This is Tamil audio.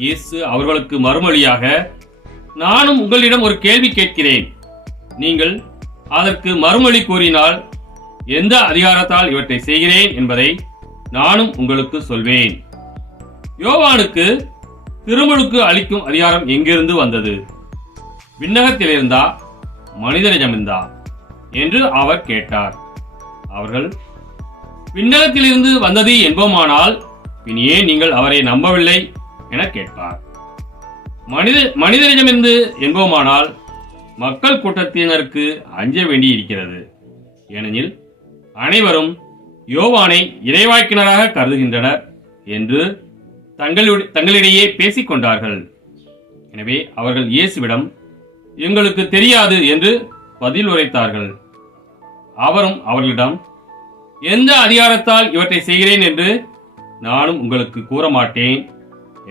இயேசு அவர்களுக்கு மறுமொழியாக, நானும் உங்களிடம் ஒரு கேள்வி கேட்கிறேன். நீங்கள் அதற்கு மறுமொழி கூறினால் எந்த அதிகாரத்தால் இவற்றை செய்கிறேன் என்பதை நானும் உங்களுக்கு சொல்வேன். யோவானுக்கு திருமுழுக்கு அளிக்கும் அதிகாரம் எங்கிருந்து வந்தது? விண்ணகத்திலிருந்தா மனிதனிடமிருந்தா என்று அவர் கேட்டார். அவர்கள், விண்ணகத்திலிருந்து வந்தது என்போமானால் பின் ஏன் நீங்கள் அவரை நம்பவில்லை என கேட்பார். மனிதனிடமிருந்து என்போமானால் மக்கள் கூட்டத்தினருக்கு அஞ்ச வேண்டியிருக்கிறது. ஏனெனில் அனைவரும் யோவானை இறைவாக்கினராக கருதுகின்றனர் என்று தங்களிடையே பேசிக் கொண்டார்கள். எனவே அவர்கள் இயேசுவிடம், எங்களுக்கு தெரியாது என்று பதில் உரைத்தார்கள். அவரும் அவர்களிடம், எந்த அதிகாரத்தால் இவற்றை செய்கிறேன் என்று நானும் உங்களுக்கு கூற மாட்டேன்